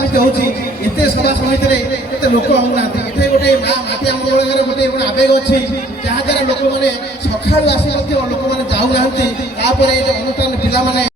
समिति होची एते सभा समिति रे एते लोक होना एते गोटे माटी अंगोळगार गोटे आवेग अछि जहा द्वारा लोक माने सखाळु आसी मध्ये लोक माने जाउ नाहंती तापर ए अनुष्ठान पिला माने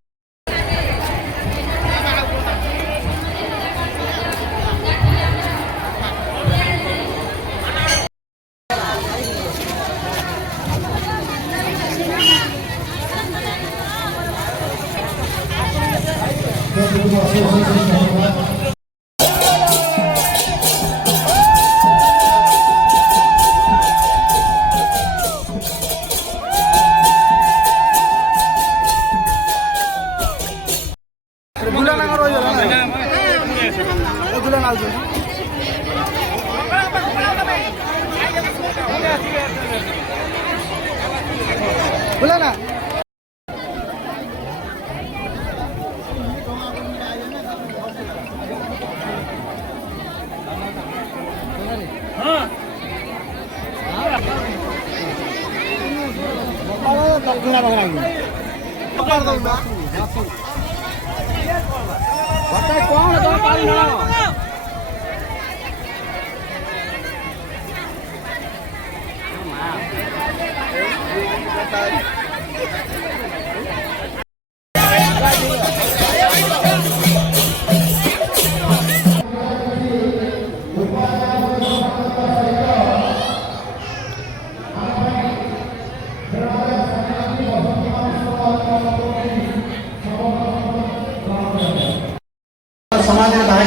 समाज में बाहर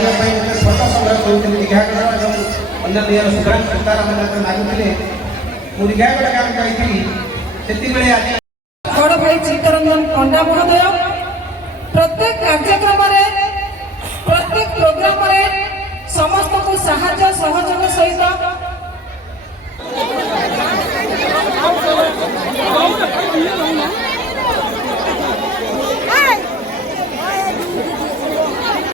फोटो संग्रह करते अन्य देहर सुधार सीताराम मागुले मुझे गोटे काम जाइए बड़ भाई चित्तरंजन पंडा महोदय प्रत्येक कार्यक्रम प्रत्येक प्रोग्राम समस्त को साहाय्य सहयोग सहित